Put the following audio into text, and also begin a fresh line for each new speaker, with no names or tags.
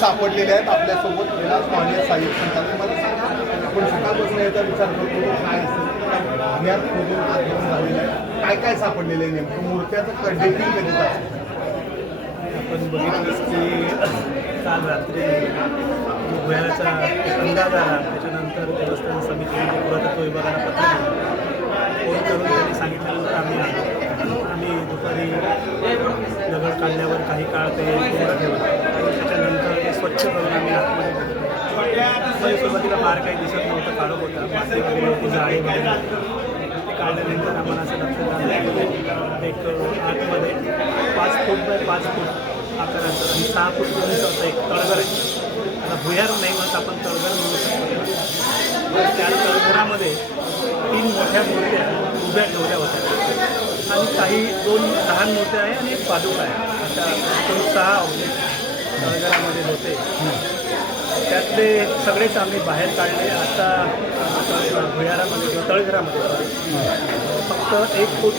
सापडलेले आहेत आपल्यासोबत विलास माने साहित्य संचालक मला सांगा आपण सकाळपासून याचा विचार करतो काय असेल? पुण्यात खोदून आत घेऊन झालेलं आहे. काय काय सापडलेलं आहे नेमकं? मूर्त्याचं कंडेटिंग कधी असतं
आपण बघितलंच की काल रात्री भुयाचा एक अंदाज आला त्याच्यानंतर देवस्थान समितीने म्हणजे पुरातत्व विभागाला पत्र दिलं फोन करून त्यांनी सांगितल्यानंतर आम्ही आलो. आम्ही दुपारी दगड काढल्यावर काही काळ ते ठेवलं आणि त्याच्यानंतर ते स्वच्छ करून आम्ही आतमध्ये गेलो. आतमध्ये सुरुवातीला फार काही दिसत नव्हतं काळं होता. मासे वगैरे जाळी वगैरे ते काढल्यानंतर आम्हाला असं लक्षात आलं एक आतमध्ये पाच फूट बाय पाच फूट आकाराचं आणि सहा फूट उंचाचं एक तळघर आहे. आता भुयार नाही म्हणत आपण तळघर म्हणू शकतो. तर त्या तळघरामध्ये तीन मोठ्या मूर्त्या उभ्या ठेवल्या होत्या. आणि काही दोन लहान मूर्त्या आहे आणि एक पादुका आहे. अशा एकूण सहा ऑब्जेक्ट तळघरामध्ये होते. त्यातले सगळेच आम्ही बाहेर काढले. आता भुयारामध्ये किंवा तळघरामध्ये फक्त एक फूट